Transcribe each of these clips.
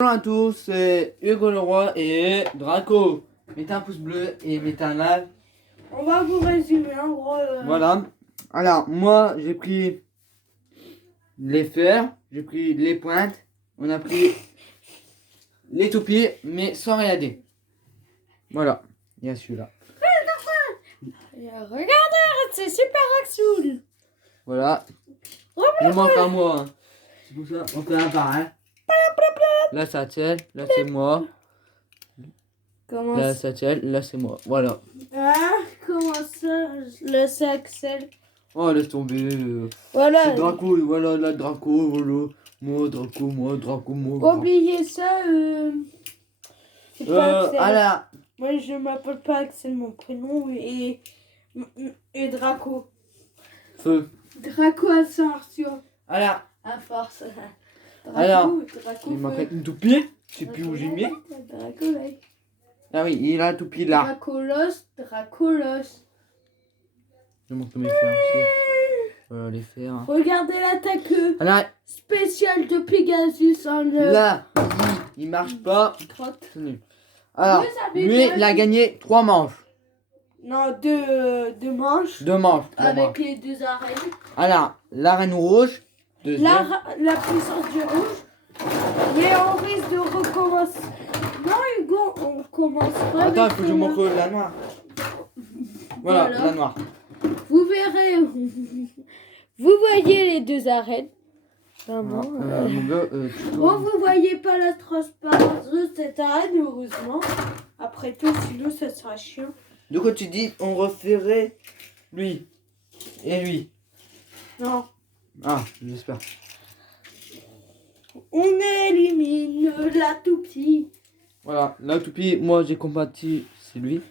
Bonjour à tous, c'est Hugo Leroy et Draco. Mettez un pouce bleu et mettez un like. On va vous résumer en gros. Voilà. Alors, moi, j'ai pris les fers, j'ai pris les pointes, on a pris les toupies, mais sans regarder. Voilà, il y a celui-là. Regardez, c'est super Axoul. Voilà. Il manque à moi. Hein. C'est pour ça, on fait un par un. Là, c'est Axel, là, c'est moi. Comment Là, ça? c'est Axel, là, c'est moi. Voilà. Ah, comment ça? Le c'est Axel. Oh, laisse tomber. Voilà. C'est Draco, voilà, là, Draco, voilà. Moi, Draco, moi. Oubliez ça. C'est pas Axel. Alors, Moi, je m'appelle pas Axel, mon prénom et Draco. feu. Draco à Saint-Arthur. Alors, À force. Alors, Draco. il manque une toupie. Je sais plus où j'ai mis. Draco, là. Ah oui, il a un toupie là. Dracolos. Je montre mes fers aussi. Voilà les fers. Regardez l'attaque Alors, spéciale de Pegasus en là, il marche pas. grotte. C'est nul. Alors, Vous savez lui, bien il a gagné 3 manches. Non, deux manches 2 manches. 3 avec manches. les deux arènes. Alors, l'arène rouge. Deuxième. La puissance du rouge. Mais on risque de recommencer. Non, Hugo, on commence pas. Attends, il avec faut que je montre la noire. Voilà, la noire. Vous verrez. Vous voyez les deux arènes. Vraiment. Mon gars, Bon, vous voyez pas la transparence de cette arène, heureusement. Après tout, sinon, ça sera chiant. de quoi tu dis on referait lui et lui? Non. Ah, j'espère. On élimine la toupie. Voilà, la toupie, moi j'ai combattu, c'est lui.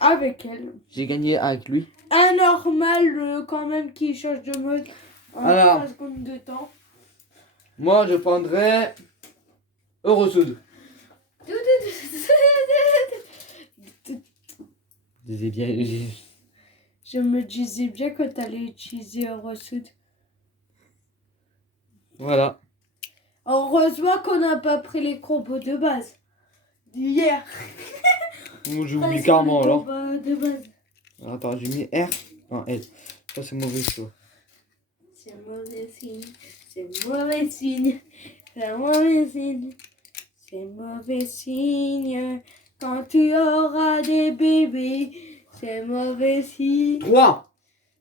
Avec elle. J'ai gagné avec lui. Un normal, quand même, qui change de mode en Alors. 3 secondes de temps. Moi je prendrais Eurosoud. Je me disais bien que tu allais utiliser Eurosoud. Voilà. Heureusement qu'on n'a pas pris les combos de base. D'hier. Moi j'ai Pas oublié les carrément alors. combos de base. Attends, j'ai mis R. Non, L. Ça c'est mauvais ça. C'est mauvais signe. C'est mauvais signe. C'est mauvais signe. C'est mauvais signe. Quand tu auras des bébés, c'est mauvais signe. 3.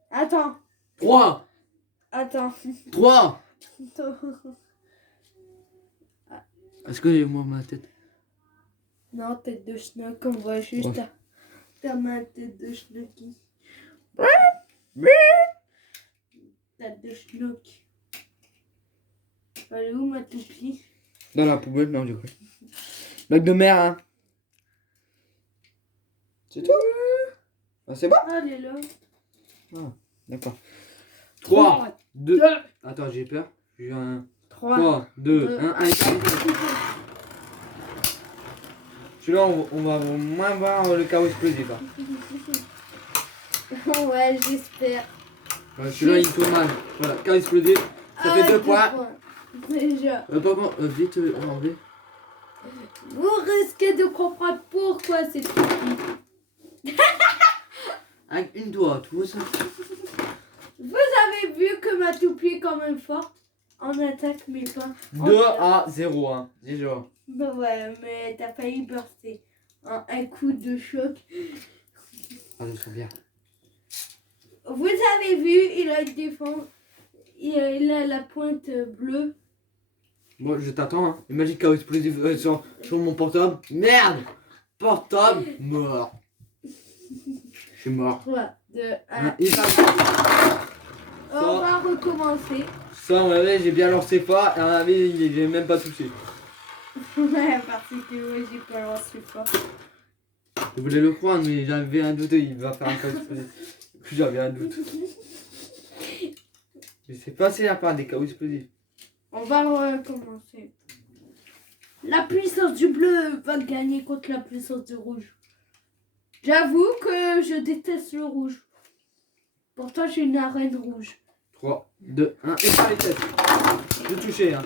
Attends. 3. Attends. 3. Est-ce que j'ai moi ma tête? Non, tête de schnock, on voit juste ta main, tête de schnocky. Tête de schnock. Elle est où ma toupie? Dans la poubelle, non, j'ai cru. Blague de mer, hein. C'est tout? Ah, c'est bon? Ah, elle est là. Ah, d'accord. 3, 2. Attends, j'ai peur. J'ai un. 3, 2, 1, 1. Celui-là, on va moins voir le chaos explosif. Hein. Ouais, j'espère. Celui-là, il tourne mal. Voilà, chaos explosif. Ça fait 2 points. Déjà. Pardon, vite, enlever. Vous risquez de comprendre pourquoi c'est toupie. Avec une doigt, tout ça. Vous avez vu que ma toupie est quand même forte en attaque, mais pas. 2 à 0, hein, déjà. Bah ouais, mais t'as failli burster. Un coup de choc. Ah, je sens bien. Vous avez vu, il a une défense. Il a la pointe bleue. Moi, je t'attends, hein. Imagine chaos explosif sur mon portable. Merde! Portable mort. Je suis mort. 3, 2, 1. On va recommencer. Ça, on avait, j'ai bien lancé fort. Et on avait, j'ai même pas touché. Ouais, parce que moi j'ai pas lancé fort. Je voulais le prendre, mais j'avais un doute. Il va faire un chaos explosif. J'avais un doute. Mais c'est facile à faire des chaos explosifs. On va recommencer. La puissance du bleu va gagner contre la puissance du rouge. J'avoue que je déteste le rouge. Pourtant, j'ai une arène rouge. 3, 2, 1, et par les têtes. Je touchais, hein.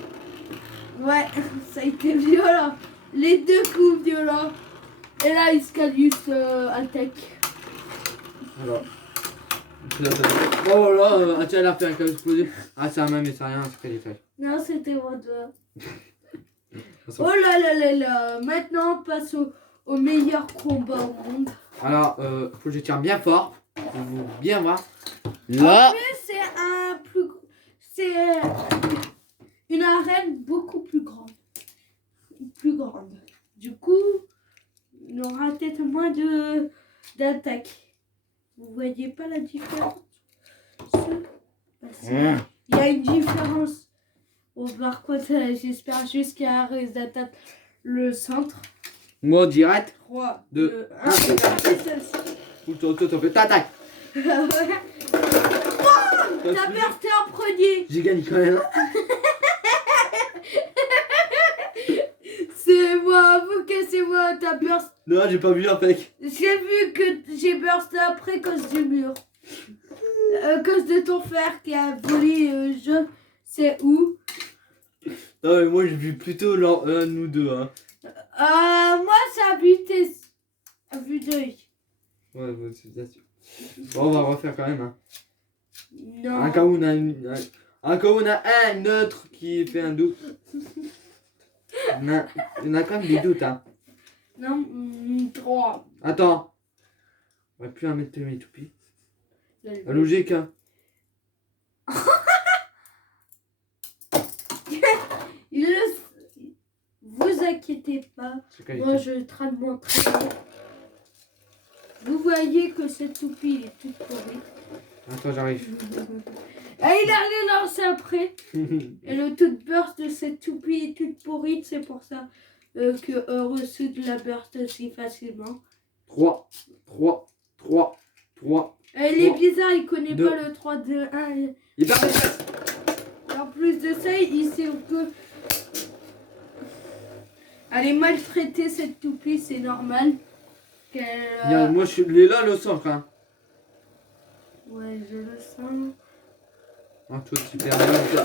Ouais, ça a été violent. Les deux coups violents. Et là, Iscalius attaque. Alors. Oh là, tu as l'air fait un câble explosé. Ah, c'est un même, mais c'est rien, c'est pas des tailles. Non, c'était mon doigt. Oh là là là là. Maintenant, on passe au meilleur combat au monde. Alors, faut que je tire bien fort. Pour vous bien voir. Là. En plus, c'est une arène beaucoup plus grande. Plus grande. Du coup, il y aura peut-être moins d'attaques. Vous voyez pas la différence? Il y a une différence. Bon, par contre, j'espère juste qu'il y a un risque d'atteindre le centre. Moi, direct. 3, 2, 2, 1. 1. Toi, t'attaques. T'as bursté en premier. J'ai gagné quand même. C'est moi, avoue que c'est moi, t'as bursté. Non, j'ai pas vu un fake. J'ai vu que j'ai bursté après à cause du mur. À cause de ton frère qui a volé, je sais où. Non, mais moi, j'ai vu plutôt nous deux. Hein. Moi, ça a buté. À vue d'œil. Ouais, c'est bien sûr. Bon, on va refaire quand même. Hein. Non. Un cas où on a un cas où on a un neutre qui fait un doute. On a quand même des doutes. Hein. Non, 3. Attends. On va plus un mettre mes toupies. La logique. Hein. Vous inquiétez pas. Moi, je suis en train de m'entraîner. Vous voyez que cette toupie est toute pourrie. Attends, j'arrive. Et il a relancé après. Et le taux de burst de cette toupie est toute pourrie. C'est pour ça que reçu de la burst aussi facilement. 3. Et il est bizarre, il connaît 2. pas le 3, 2, 1. Il perd des fesses. En plus de ça, il sait que... Elle est maltraitée cette toupie, c'est normal. Moi, je suis là, le centre. Hein. Ouais, je le sens. Ah, toi, tu perds bien.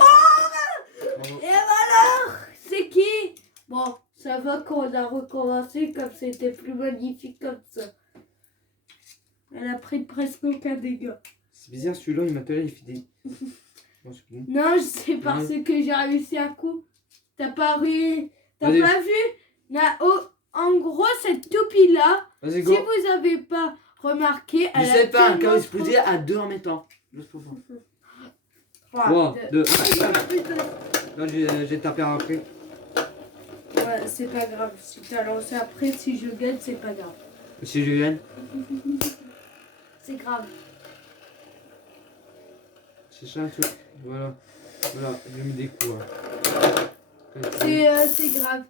Et alors, c'est qui? Bon, ça va qu'on a recommencé comme c'était plus magnifique comme ça. Elle a pris presque aucun dégât. C'est bizarre, celui-là, il m'appelle, il fait des... Bon, c'est bon. Non, c'est parce que j'ai réussi un coup. T'as pas vu? T'as Allez. pas vu? En gros, cette toupie-là, Vas-y, si go. vous avez pas remarqué, Je elle sais a pas, un tellement câble explosé à 2 en même temps. Juste pour voir. 3, 2, 1. Putain. Là, j'ai tapé après. Ouais, c'est pas grave. Si t'as lancé après, si je gagne, c'est pas grave. Si je gagne. C'est grave. C'est ça, tout. Voilà. Voilà, j'ai mis des coups. Hein. C'est grave.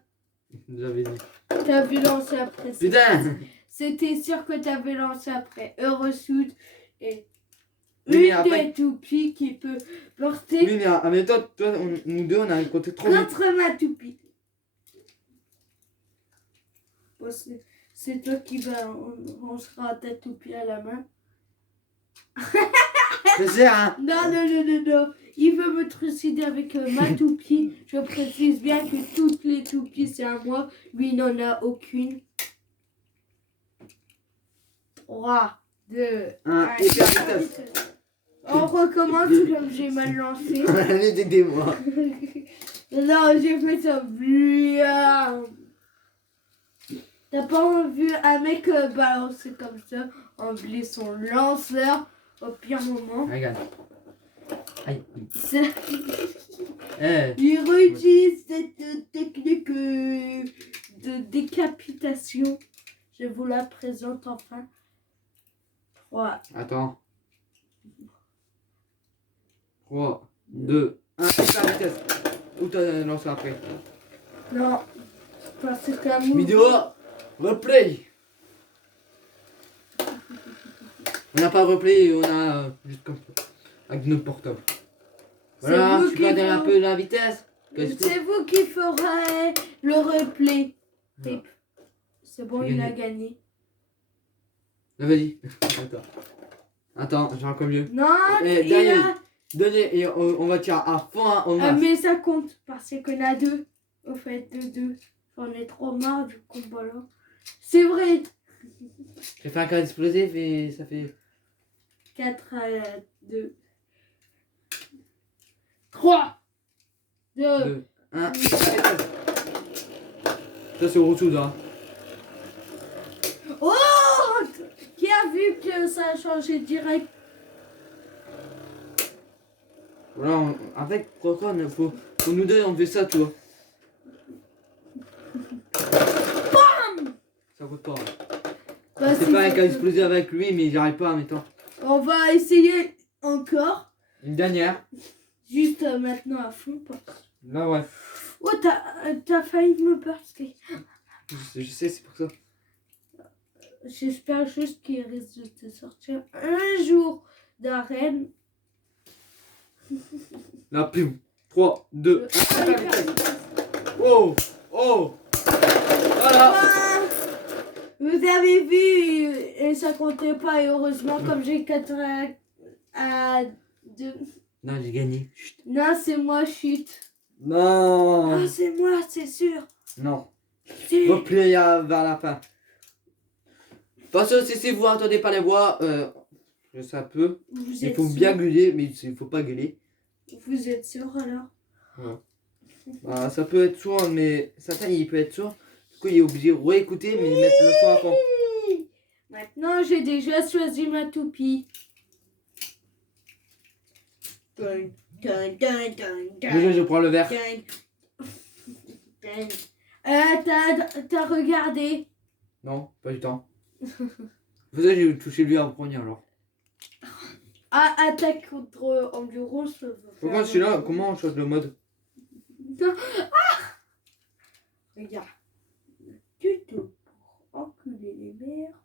J'avais dit. T'as vu lancer après. Putain! C'était sûr que t'avais lancé après. Eurosuit et Oui, mais une après- des toupies qui peut porter Oui, mais toi, nous deux, on a compté trop vite. contre ma toupie. Bon, c'est toi qui va. On sera ta toupie à la main. C'est ça, hein? Non. Il veut me trucider avec ma toupie. Je précise bien que toutes les toupies, c'est à moi. Lui, il n'en a aucune. 3, 2, 1, hyper vitesse. On recommence comme j'ai mal lancé. Allez, aidez-moi. Non, j'ai fait ça bien. T'as pas vu un mec balancer comme ça, enlever son lanceur au pire moment. Regarde. Aïe. C'est- Eh. Il réutilise cette technique de décapitation. Je vous la présente enfin. 3. Attends. 3, 2, 1, hyper vitesse. Où t'as lancé après? Non, parce qu'à moi. Vidéo, replay. On n'a pas replay, on a juste comme ça. Avec notre portable. Voilà, vous tu qui vas donner un faut- peu la vitesse. Qu'est-ce que- C'est vous qui ferez le replay. Ouais. C'est bon, J'ai il a gagné. gagné. Ah, vas-y. Attends, j'ai encore mieux. Non, Eh, il Daniel. a... Donnez, et on va tirer à fond. Hein, au max. mais ça compte, parce qu'on a 2. au fait de 2. J'en ai trop marre du combat là. C'est vrai. J'ai fait un cas explosif et ça fait 4 à 2. 3, 2. 2, 1. Ça c'est au-dessous là. Oh! Qui a vu que ça a changé direct? Voilà, avec Procon, faut nous deux on fait ça, tu vois. Ça coûte pas. Bah, C'est pas un cas explosif avec lui, mais j'arrive pas en même temps. On va essayer encore. Une dernière. Juste maintenant à fond. Là, ouais. Oh, t'as failli me burster. Je sais, c'est pour ça. J'espère juste qu'il risque de te sortir un jour d'arène. Là, pim. 3, 2, 1. Oh! Oh! Voilà! Ah, vous avez vu, et ça comptait pas, et heureusement, comme j'ai 4 à 2. Non, j'ai gagné. Chut. Non, c'est moi, chute. Non! Ah, c'est moi, c'est sûr. Non. Si. Replay vers la fin. Parce que si vous entendez pas les voix, ça peut. Vous Il êtes faut sûr? bien gueuler, mais il faut pas gueuler. Vous êtes sûr alors? Voilà. Bah, ça peut être sourd, mais Satan il peut être sourd. Du coup, il est obligé de réécouter, mais mettre le son à fond. Maintenant, j'ai déjà choisi ma toupie. Dun, dun, dun, dun, dun, Déjà, je prends le verre. dun, dun. T'as regardé? Non, pas du temps. Vous savez, j'ai touché lui en premier alors. Ah, attaque contre endurance. Pourquoi celui-là, comment on change le mode? Regarde. Tuto pour enculer les mères.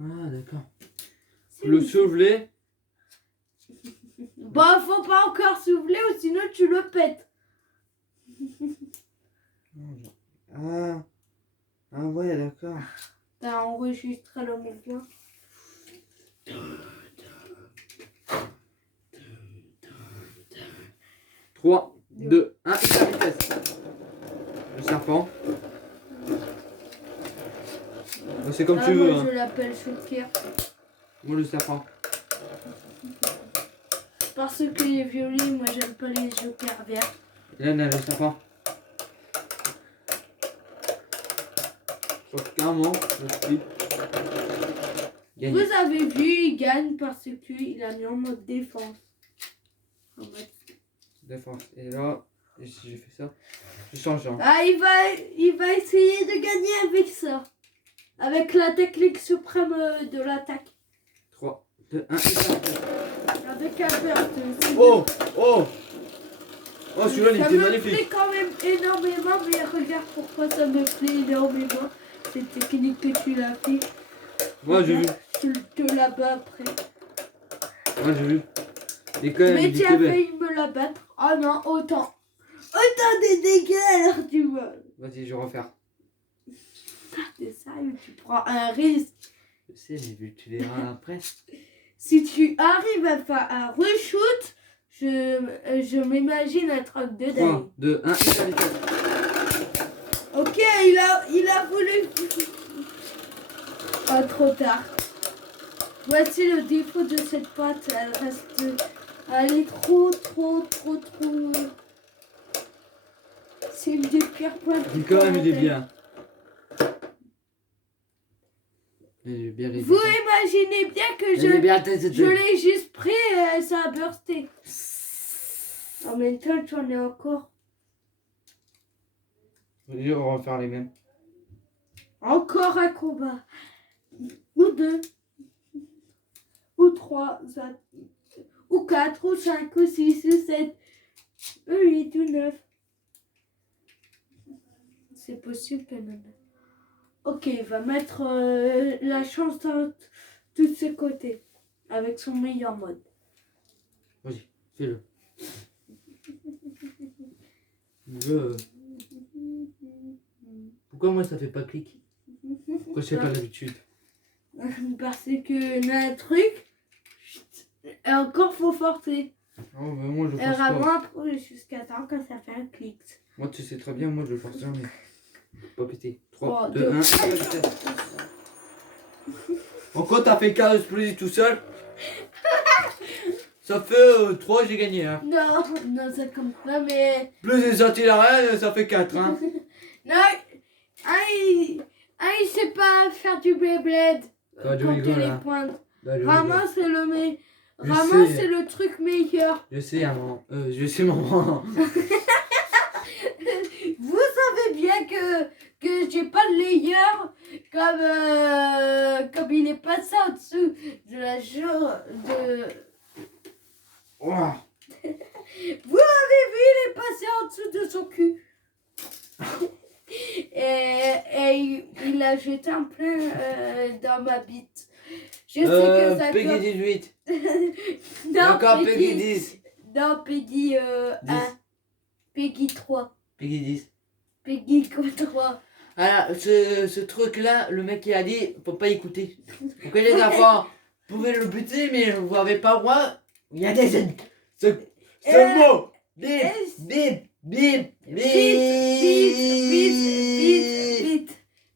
Ah, d'accord. C'est Le où? souffler. Bah, faut pas encore souffler ou sinon tu le pètes. Ah. Ah ouais, d'accord. T'as enregistré le mouvement. 3, 2, 1, hyper vitesse. Le serpent. Bah, c'est comme tu veux. Moi, Hein. je l'appelle Joker. Moi, le serpent. Parce qu'il est violet, moi j'aime pas les jokers verts. Et là, on a le serpent. Sauf carrément, le clip. Gagné. Vous avez vu, il gagne parce qu'il a mis en mode défense. En mode... Défense. Et là, et si j'ai fait ça, je change. Hein. Ah, il va essayer de gagner avec ça. Avec la technique suprême de l'attaque. 3, 2, 1, hyper vitesse. Avec un burst. Oh! Oh! Oh, celui-là, il Ça était me magnifique. plaît quand même énormément, mais regarde pourquoi ça me plaît énormément. Cette technique que tu l'as fait. Moi, j'ai vu. Je te la bats après. Moi, j'ai vu. Et quand même, Mais il tu as était belle. failli me la battre. Oh non, autant. Autant des dégâts alors tu vois. Vas-y, je vais refaire. C'est ça, tu prends un risque. Je sais, mais vu que tu verras après. Si tu arrives à faire un reshoot, je m'imagine un truc de 3, dingue. 2, 1, hyper vitesse. Ok, il a voulu. Oh, trop tard. Voici le défaut de cette pâte. Elle est trop. C'est une des pires pâtes. Mais quand même, il est bien. Il est bien, il est Vous bien. imaginez bien que Il est bien, je l'ai juste pris et ça a bursté. En même temps, tu en es encore. Vas-y, on va refaire les mêmes. Encore un combat. Ou 2. Ou 3. Ou 4. Ou 5. Ou 6. Ou 7. Ou 8. Ou 9. C'est possible quand même. Ok, il va mettre la chance dans tous ses côtés. Avec son meilleur mode. Vas-y, fais-le. Pourquoi moi ça fait pas clic? Pourquoi je sais pas d'habitude? Parce que y a un truc. Et encore faut forcer. Oh, mais moi, je Et force pas. vraiment, jusqu'à temps que ça fait un clic. Moi, tu sais très bien, moi, je force jamais. Pas péter. 3, Trois, 2, deux. 1. Encore, t'as fait 15 explosifs tout seul. Ça fait 3, j'ai gagné. Hein. Non, non, ça compte pas, mais... Plus les anti-l'arrêt, ça fait 4. Hein. Non, il sait pas faire du Beyblade. Toi, tu Compter rigoles, les hein. points. Là, je Vraiment, rigole. c'est le meilleur. Je Vraiment, sais. c'est le truc meilleur. Je sais, maman. Je sais, maman. Vous savez bien que j'ai pas de layer comme il est passé au-dessous de la jour de... Oh. Vous l'avez vu, il est passé en dessous de son cul. et il a jeté en plein dans ma bite. Je sais que ça Peggy doit... 18. Non, Encore Peggy 10. Non, Peggy 1. 10. Peggy 3. Peggy 10. Peggy 3. Alors, ce truc-là, le mec qui a dit, faut pas écouter. Donc les enfants, vous pouvez le buter, mais vous n'avez pas le droit. Il y a des... Ce mot. Bip, bip, bip,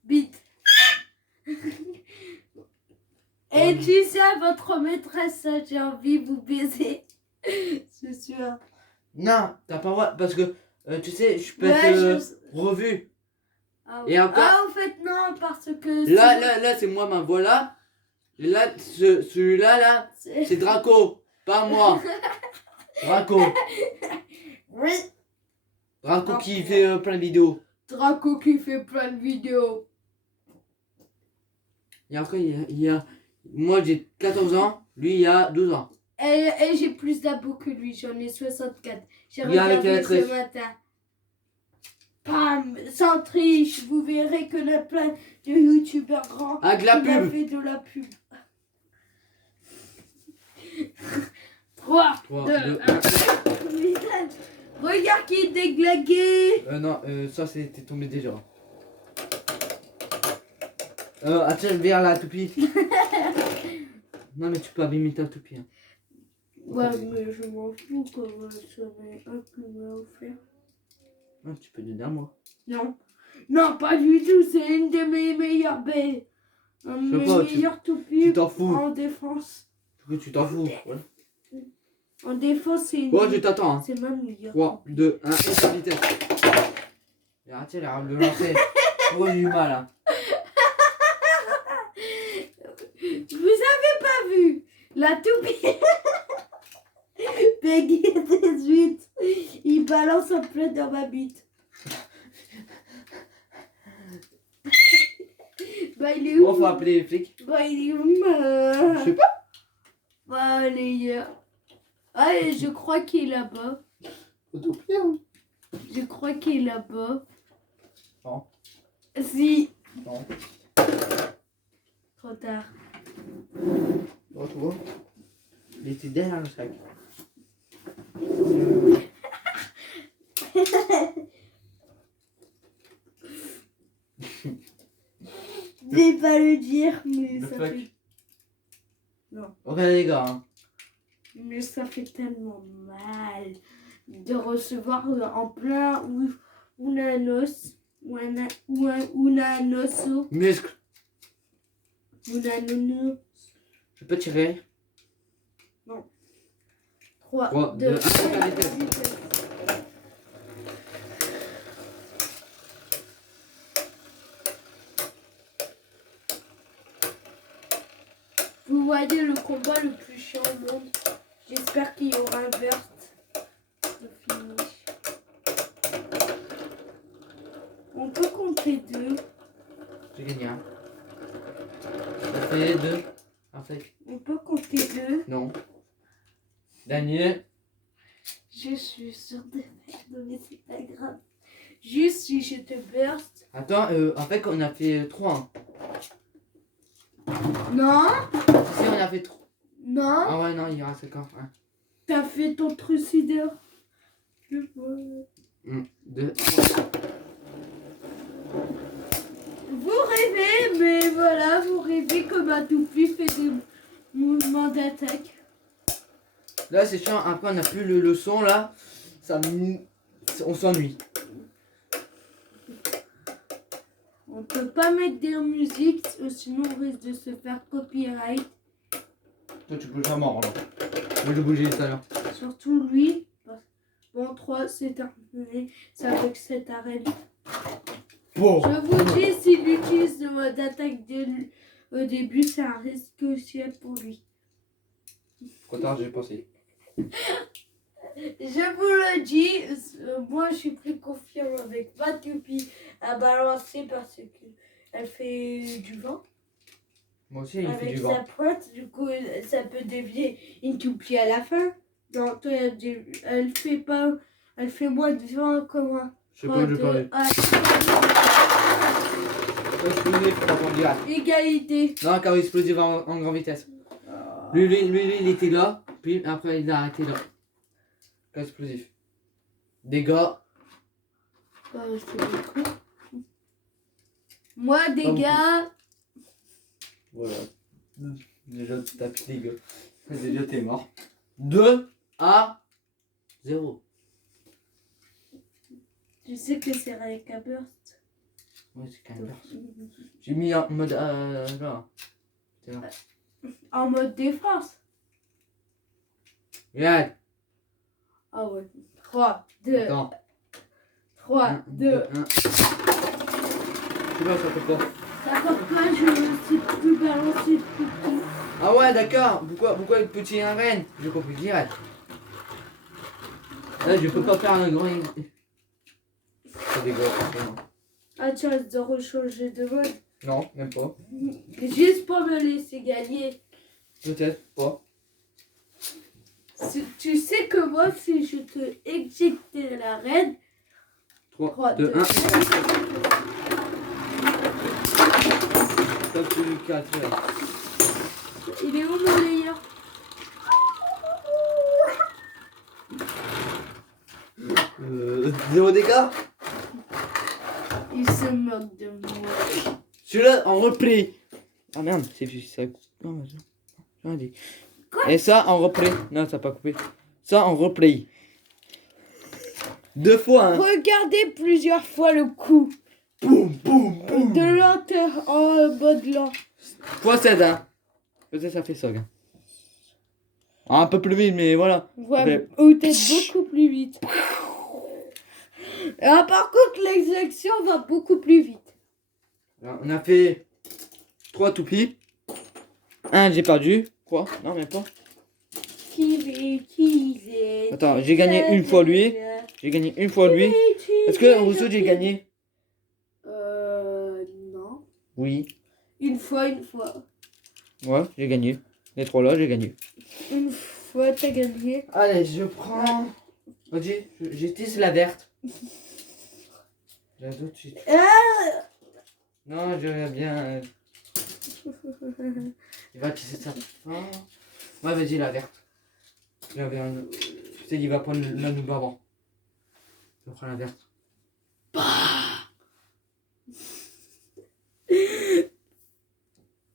Bite. Et tu sais, à votre maîtresse, j'ai envie de vous baiser. C'est sûr. Non, t'as pas le droit, parce que, tu sais, je peux Ouais, être revu. Ah, Et encore... Ah, en fait, non, parce que... Là, c'est moi, ma voix là. Et là, celui-là, là, c'est Draco, pas moi. Draco. Oui. Draco qui fait plein de vidéos. Draco qui fait plein de vidéos. Et après, il y a... Moi, j'ai 14 ans, lui, il a 12 ans. Et j'ai plus d'abos que lui, j'en ai 64. J'ai Il y a avec regardé la triche. ce matin. Pam, sans triche, vous verrez que le plein de youtubeurs grands Avec la qui m'a pub. fait de la pub. 3, 3, 2, 2, 1. Regarde qui est déglagué. Non, ça, c'était tombé déjà. Attends, vers la toupie. Non, mais tu peux abîmer ta toupie. Hein. Ouais, mais je m'en fous comment ça m'est un qui m'a offert. Non, tu peux donner à moi. Non. Non, pas du tout, c'est une de mes meilleures baies. Un de Je sais mes pas, meilleures toupies Tu t'en fous. en défense. Tu t'en fous. Ouais. En défense, c'est une... Bon, je t'attends. Hein. C'est ma meilleure. 3, 2, 1, et sa vitesse. Et arrêtez, elle a le lancer. Pourquoi j'ai eu mal hein. Vous avez pas vu la toupie Peggy 18. Il balance un plein dans ma bite. Bah il est où? Bon, faut appeler les flics. Bah il est où Je sais pas. Bah il est hier. Ah et je crois qu'il est là-bas. Je crois qu'il est là-bas. Non. Si. Non. Trop tard. Oh, tu vois. Il était derrière le sac. Je vais pas le dire, mais Le ça fuck. fait... Non. Regardez les gars. Hein. Mais ça fait tellement mal de recevoir en plein unanos. Unanoso. Muscle. Unanono. Je peux tirer. 3, 3, 2, 2, 1, 1. la vitesse. Vous voyez le combat le plus chiant au monde. J'espère qu'il y aura un burst de finish. On peut compter 2. J'ai gagné un. Ça fait 2. En fait. On peut compter 2. Non. Daniel. Je suis sûre de merde, mais c'est pas grave. Juste si je te burst. Attends, en fait, on a fait 3. Non, Si, on a fait 3. non, Ah ouais, non, il y aura 5 ans. Hein. t'as fait ton trucideur. Je vois. 1, 2. Vous rêvez, mais voilà, vous rêvez que ma toupie fait des mouvements d'attaque. Là, c'est chiant. Après, on n'a plus le son là. On s'ennuie. On peut pas mettre des musiques, sinon on risque de se faire copyright. Toi, tu bouges vraiment, Roland. Moi, je bougeais tout à l'heure. Surtout lui. Bon, 3, c'est terminé. C'est avec cette arène. Bon. Je vous dis, s'il utilise le mode attaque au début, c'est un risque aussi pour lui. Trop tard, j'ai pensé. Je vous le dis, moi je suis plus confiant avec ma toupie à balancer parce qu'elle fait du vent. Moi aussi, il fait Avec du sa vent. pointe, du coup, ça peut dévier une toupie à la fin. Non, toi, elle fait pas, elle fait moins de vent que moi. Je sais pas où je parlais. Explosif, pas pour dire. Égalité. Non, car explosif en grande vitesse. Lui, il était là. Puis après, il a arrêté là. Car explosif. Dégâts. C'est beaucoup. Moi, dégâts. Voilà. Déjà, t'as plus les gars. Déjà, t'es mort. 2 à 0. Tu sais que c'est avec un burst. Ouais, c'est quand même burst. J'ai mis en mode là. C'est là. En mode défense. Regarde. Ah ouais. 3, 2, Attends. 3, 2. 1. Je sais pas, ça fait quoi. Ça peut pas, je ne sais plus balancer le petit. Ah ouais, d'accord. Pourquoi le petit un reine? J'ai compris direct. Là, je peux pas faire un grand. Ça dégueulasse, vraiment. Ah, tu risques de rechanger de mode. Non, même pas. Juste pour me laisser gagner. Peut-être pas. Tu sais que moi, si je te éjectais la reine. 3, 2, 1. Top 4. Il est où mon meilleur? Zéro dégâts. Il se moque de moi. Celui-là en replay. Ah merde, c'est ça. Non, j'ai rien dit. Quoi? Et ça en replay. Non, ça n'a pas coupé. Ça en replay. 2 fois, hein. Regardez plusieurs fois le coup. Boum, boum, boum. De l'intérieur en bas de l'an. x7, hein. Peut-être ça fait ça, gars. Un peu plus vite, mais voilà. Ouais, ou peut-être beaucoup plus vite. Ah, par contre, l'exécution va beaucoup plus vite. Alors, on a fait 3 toupies. 1, j'ai perdu. Quoi? Non, même pas. Qui va utiliser? Attends, j'ai gagné une fois lui. J'ai gagné une fois lui. Est-ce que Rousseau, j'ai gagné? Non. Oui. Une fois. Ouais, j'ai gagné. Les 3 là, j'ai gagné. Une fois, t'as gagné. Allez, je prends. Vas-y, j'utilise la verte. La d'autres, non, je vais bien. Il va utiliser sa fin. Ouais, vas-y, la verte. J'avais un. Tu sais, il va prendre la nouba avant. Je prends la verte.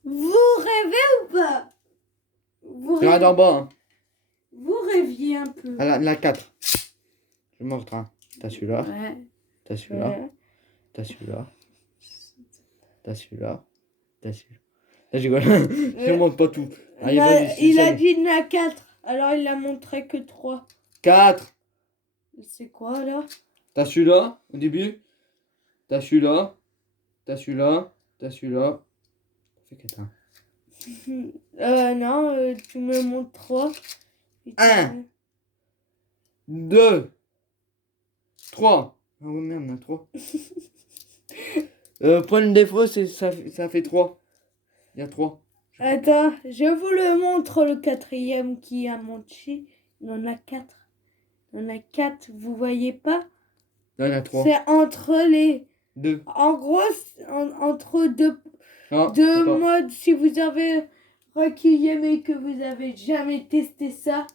Vous rêvez ou pas? Je regarde en bas. Hein. Vous rêviez un peu. Ah, la 4. Je me retrouve. T'as celui-là. Ouais. T'as celui-là. Ouais. T'as celui-là. T'as celui-là. T'as celui-là. Là, je rigole. Je montre pas tout. Allez, vas-y, Il a dit il y en a 4. Alors il a montré que 3. 4. C'est quoi là? T'as celui-là au début. T'as celui-là. T'as celui-là. T'as celui-là. Ça fait 4. Hein. Non, tu me montres 3. 1, 2, 3. Ah ouais, merde, on a 3. Point de défaut, ça fait 3. Il y a 3. Attends, je vous le montre le 4e qui a monté. Il en a 4. Il en a 4, vous voyez pas? Là, il y en a 3. C'est entre les... 2. En gros, entre deux Non, deux c'est pas. modes, si vous avez Requiem et que vous avez jamais testé ça,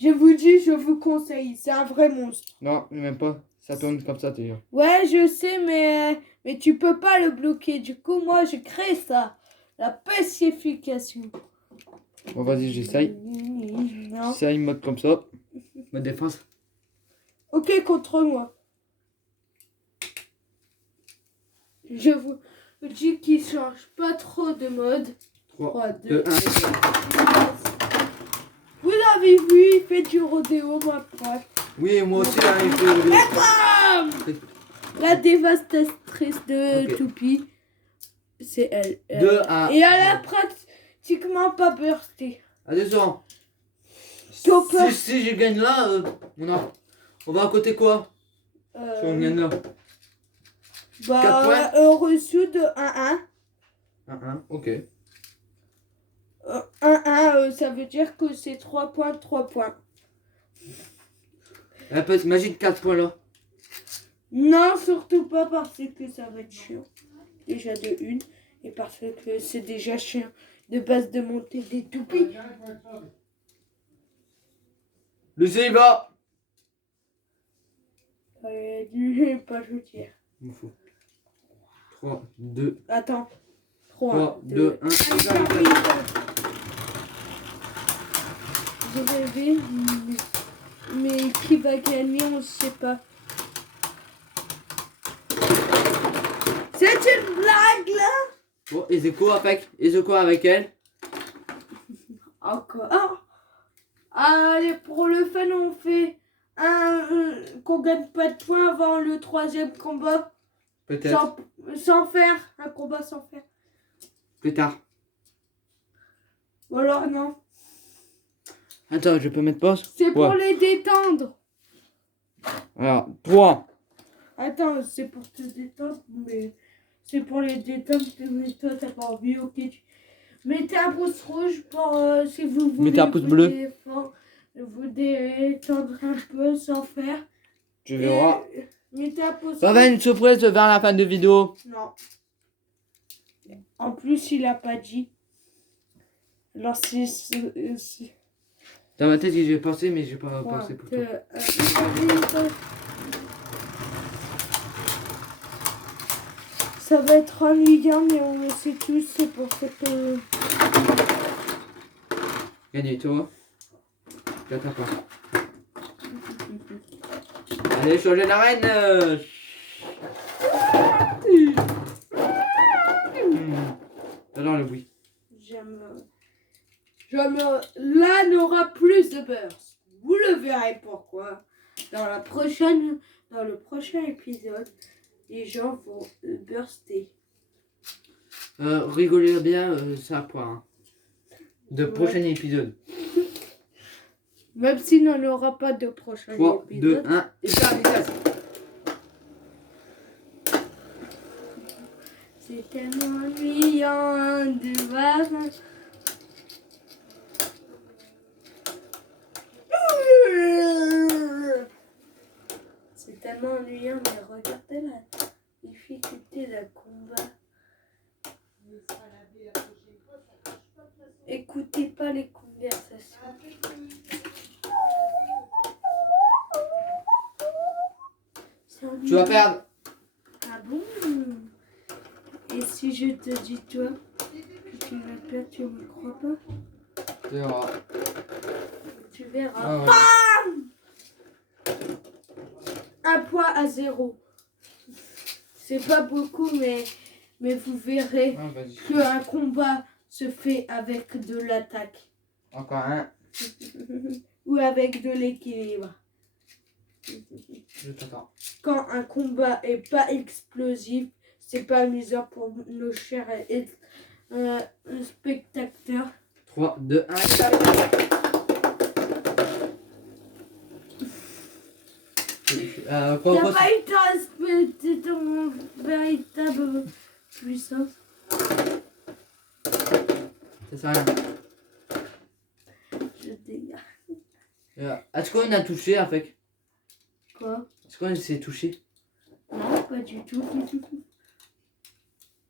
je vous dis, je vous conseille. C'est un vrai monstre. Non, même pas. Ça tourne comme ça, d'ailleurs. Ouais, je sais, mais tu peux pas le bloquer. Du coup, moi, j'ai créé ça. La pacification. Bon, vas-y, j'essaye. Non. J'essaye, mode comme ça. Mode défense. Ok, contre moi. Je vous dis qu'il change pas trop de mode. 3, 3, 2, 2, 1. 1. Vous avez vu, il fait du rodéo, moi, pas. Oui, moi aussi, là, il fait le. La dévastatrice de Ok. Toupie, c'est elle. 2 à. Et elle a pratiquement pas bursté. Attention. Top. Si je gagne là, on va à côté quoi? Si on gagne là. 4 points. Reçu de 1-1. 1, ok. 1-1, ça veut dire que c'est 3 points, 3 points. Imagine 4 points là. Non, surtout pas parce que ça va être chiant. Déjà de 1. Et parce que c'est déjà chiant de base de monter des toupies. Lucie, il va. Pas je tire. Il me faut. 3, 2, Attends. 3, 3, 2, 1. J'ai rêvé, mais qui va gagner, on ne sait pas. C'est une blague là. Bon, Ezeko avec elle. Encore. Allez, pour le fun, on fait qu'on gagne pas de points avant le 3e combat. Peut-être. Sans faire. Un combat sans faire. Plus tard. Ou alors non. Attends, je peux mettre pause? C'est pour Ouais. les détendre. Alors, 3. Attends, c'est pour te détendre, mais c'est pour les détendre. Mais toi, t'as pas envie, ok. Mettez un pouce rouge pour si vous voulez. Mettez un pouce bleu. Vous détendre un peu sans faire. Tu verras. Mettez un pouce Ça va rouge. une surprise vers la fin de vidéo. Non. En plus, il a pas dit. Alors, c'est Dans ma tête, j'y ai pensé, mais j'ai pas 3, pensé pour 2, toi. 1. Ça va être ennuyant, mais on le sait tous, c'est pour ça que... Gagné, tu vois. J'attends pas. Allez, changer l'arène. J'adore le bruit. J'aime... Là, n'aura plus de burst. Vous le verrez pourquoi. Dans le prochain épisode, les gens vont burster. Rigolez bien, ça point. Hein. De Ouais. prochain épisode. Même s'il n'en aura pas de prochain 3, 2, épisode. 1. Et ça, vitesse. C'est tellement ennuyant de voir. C'est tellement ennuyant, mais regardez la difficulté d'un combat. Écoutez pas les conversations. C'est Tu vas ennuyant. perdre. Ah bon? Et si je te dis toi que tu vas perdre, tu me crois pas? Tu verras. Tu verras. Ah ouais. 1 point à 0. C'est pas beaucoup, mais vous verrez Ah, vas-y. qu'un combat se fait avec de l'attaque Encore un. ou avec de l'équilibre. Je t'attends. Quand un combat est pas explosif, c'est pas amusant pour nos chers spectateurs. 3, 2, 1. T'as pas eu ton véritable puissance. Ça sert à rien. Je dégage. Est-ce qu'on a touché avec? Quoi? Est-ce qu'on s'est touché? Non, pas du tout.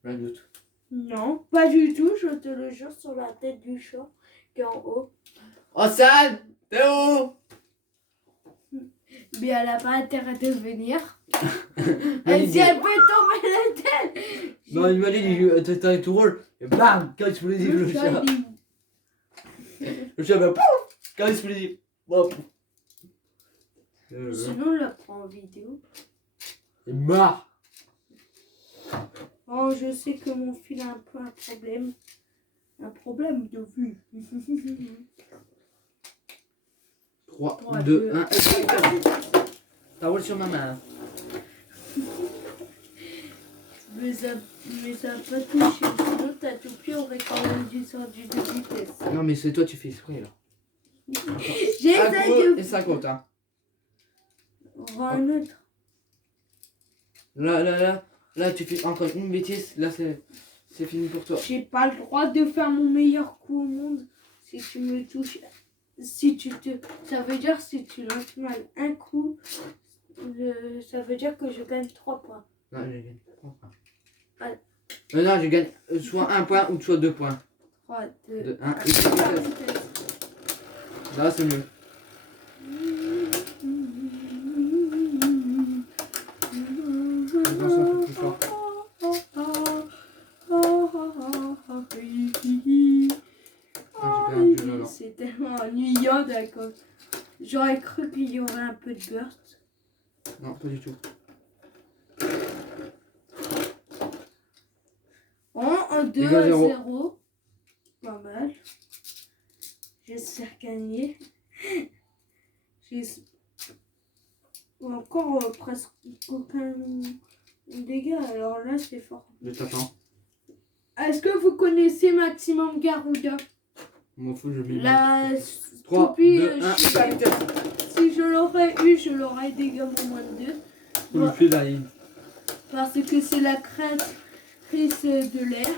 J'ai un doute. Non, pas du tout, je te le jure sur la tête du chat qui est en haut. Oh, Sam! T'es où? Mais elle a pas intérêt de venir. Elle Et si elle peut tomber la tête. Non, il m'a dit, t'es tout rôle. Et bam! Quand tu voulais dire le chat. Le chien va pouf, quand explosif. Hop. Sinon, on la prend en vidéo. Il marre. Oh, je sais que mon fil a un peu un problème. Un problème de vue. 3, 3, 2, 2, 1. Ça roule sur ma main. Mais ça n'a pas touché. Sinon, ta toupie aurait quand même descendu de vitesse. Non, mais c'est toi, tu fais exprès là. J'essaie de... Et ça compte, hein. On va un autre. Là, tu fais encore une bêtise. Là, c'est fini pour toi. J'ai pas le droit de faire mon meilleur coup au monde. Si tu me touches... Ça veut dire si tu lances mal un coup, ça veut dire que je gagne 3 points. Non, je gagne 3 points. Allez. Non, je gagne soit 1 point ou soit 2 points. 3, 2, 2, 1, 1. Là, c'est mieux. C'est tellement ennuyant, d'accord. J'aurais cru qu'il y aurait un peu de burst. Non, pas du tout. En 2 Égal à 0. 0. Pas mal. J'espère gagner. J'ai encore presque aucun dégât. Alors là, c'est fort. Je t'attends. Est-ce que vous connaissez Maximum Garuda? M'en fous, je mets. La 3, toupie, 2, 1, si je l'aurais eu, je l'aurais dégâts pour moins de 2. Pour le fil, là, il... Parce que c'est la créatrice de l'air.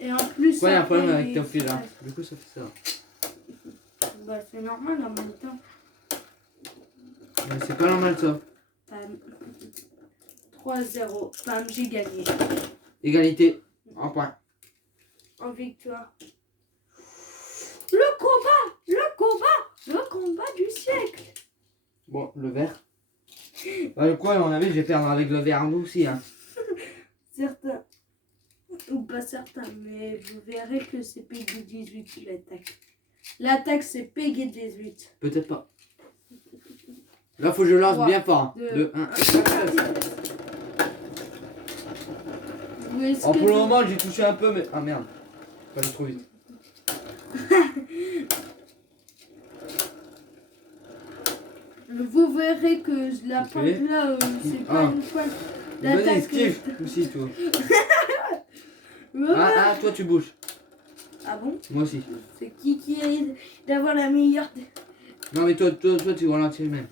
Et en plus, Ouais, il y a un ça problème fait avec des ton fil là. phrases. Du coup, ça fait ça. Bah, c'est normal en même temps. Mais c'est pas normal ça. Pam. 3-0. Pam, j'ai gagné. Égalité. En point. En victoire. Le combat! Le combat! Le combat du siècle! Bon, le vert. Bah, le quoi, à mon avis, je vais perdre avec le vert aussi. Hein. Certains. Ou pas certains, mais vous verrez que c'est Peggy 18 l'attaque. L'attaque, c'est Peggy 18. Peut-être pas. Là, faut que je lance 3, bien fort. 2, 2, 1. Est-ce Oh, que pour le moment, j'ai touché un peu, mais. Ah merde. Pas aller trop vite. vous verrez que la Ok. pointe là, c'est pas Ah. une pointe Vas-y, d'attaque. esquive aussi, toi. Ouais. Ah, toi, tu bouges. Ah bon? Moi aussi. C'est qui est d'avoir la meilleure. Non, mais toi, tu ralentis même.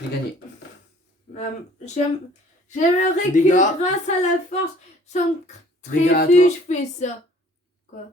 J'ai gagné. J'aimerais Dégâts. que grâce à la force Dégâts à centrifuge, je fais ça. Quoi?